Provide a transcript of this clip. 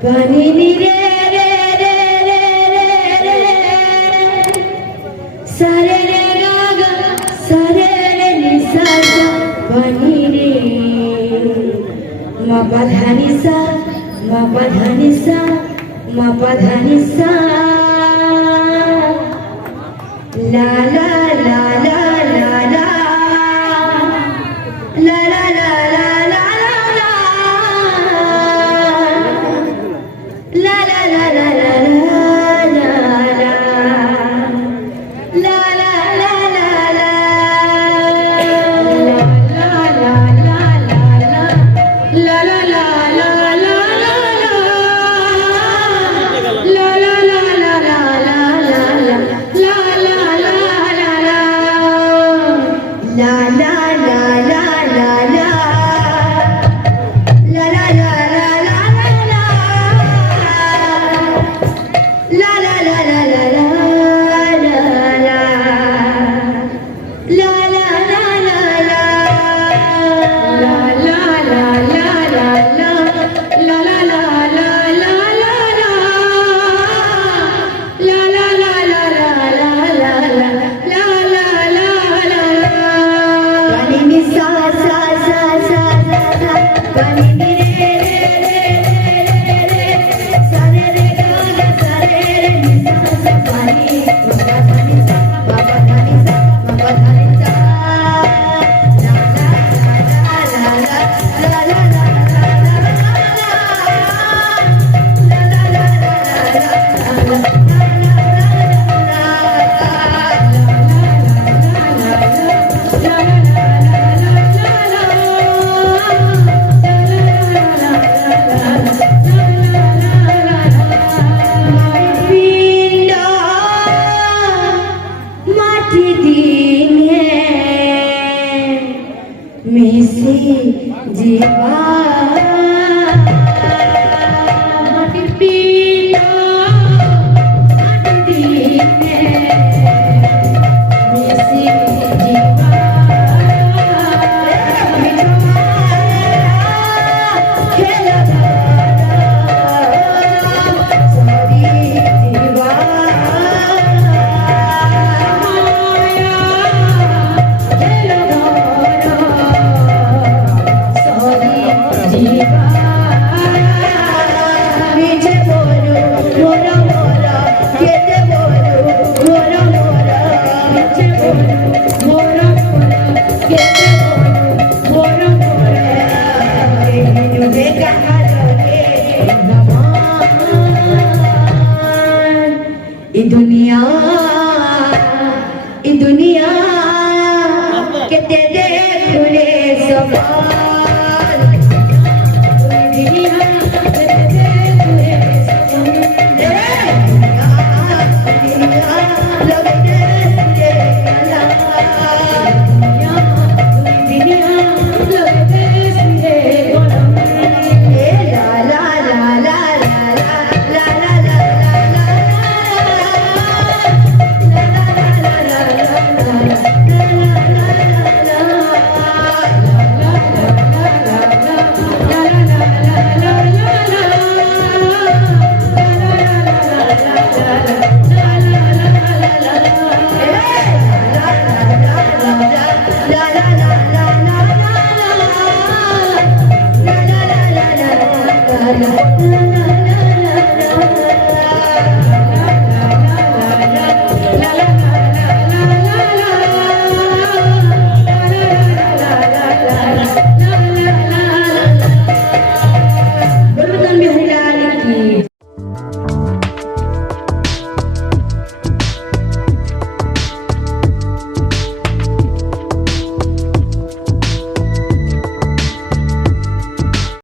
Panini re re re re re re sare re ga ga sare re ni sa sa panini ma pa dha ni sa ma pa dha ni sa ma pa dha ni sa la la la la la la la la la la La la la la la la la la la la la la दुनिया